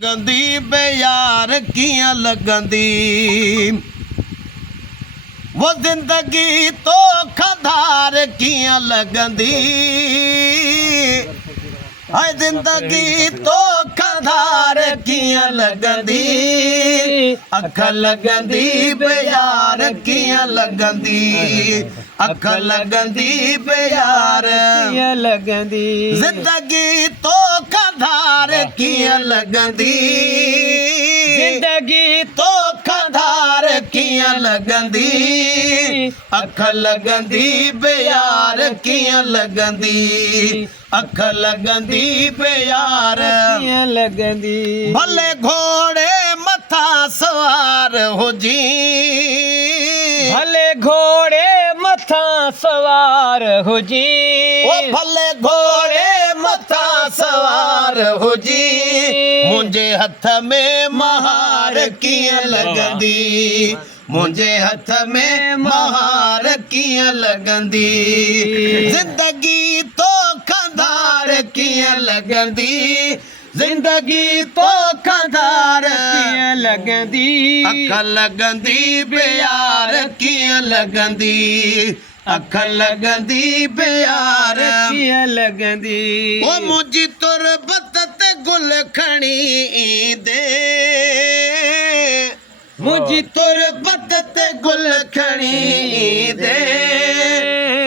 गंदी बेयार कियां लगंदी वो जिंदगी तो खदार कियां लगंदी हाय जिंदगी तो खदार कियां लगंदी अख लगंदी बेयार कियां लगंदी अख लगंदी बेयार कियां लगंदी जिंदगी तो खदार कियां लगंदी जिंदगी तो खदार कियां लगंदी अख लगंदी बेयार कियां लगंदी अख लगंदी बेयार कियां लगंदी भले घोड़े मथा सवार हो जी भले घोड़े मथा सवार हो जी ओ भले घोड़े मथा सवार हो जी मुंहिंजे हथ में महार कियां लगंदी मुंहिंजे हथ में महार कियां लगंदी जिंदगी तो खदार कियां लगंदी जिंदगी तो खदार कियां लगंदी अख लगंदी बेयार कियां लगंदी अख लगंदी बेयार कियां लगंदी ओ मुंहिंजी तुरबत ते गुल खणी दे मुंहिंजी तुरबत ते गुल खणी दे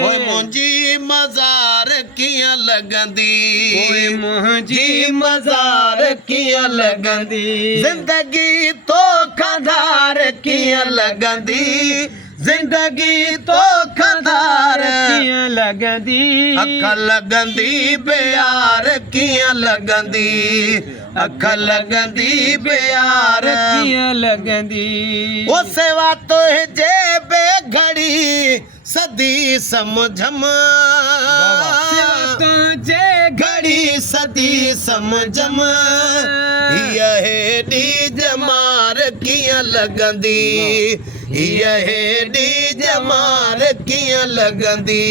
ओए मुंहिंजी मज़ार कियां लगंदी ओए मुंहिंजी मज़ार कियां लगंदी जिंदगी तो खदार कियां लगंदी जिंदगी तो खदार कियां लगंदी अख लगंदी बेयार कियां लगंदी अख लगंदी बेयार कियां लगंदी ओ सेवा तो जे बे घड़ी सदी समझम तुझे घड़ी सदी समझम हेडी जमार कियां लगंदी हेडी जमार कियां लगंदी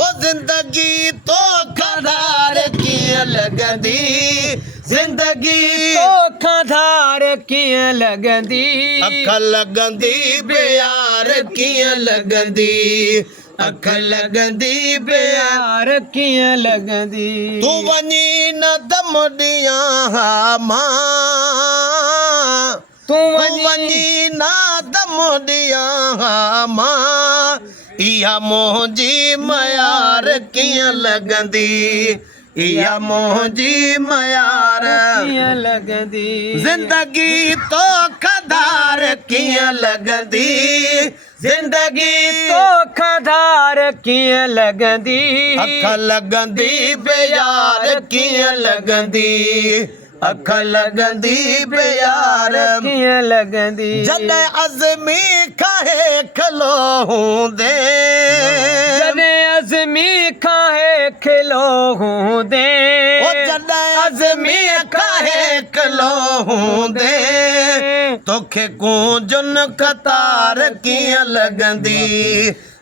ओ जिंदगी तो खदार कियां लगंदी जिंदगी तो खदार कियां लगंदी अख लगंदी बेयार कियां लगंदी अख लगंदी बेयार यार कियां लगंदी तू वञी न दमड़ियां मां तू वञी न दमड़ियां मां इहा मुंहिंजी मयार कियां लगंदी इहा मुंहिंजी मयार कियां लगंदी जिंदगी तो खदार कियां लगंदी जिंदगी तो खदार कियां लगंदी अख लगंदी बेयार कियां लगंदी अख लगंदी बेयार कियां लगंदी जॾहिं अज़मी खाए खलो हूंदे जॾहिं अज़मी खाए खिलो हूंदे ओ जॾहिं अज़मी खाए खलो हूंदे तोखे कूंजुन कतार कियां लगंदी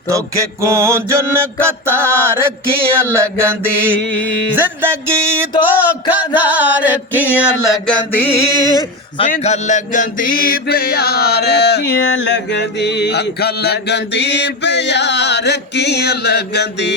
तोखे कूंजुन कतार कियां लगंदी जिंदगी तो खदार कियां लगंदी अख लगंदी बेयार कियां लगंदी अख लगंदी बेयार कियां लगंदी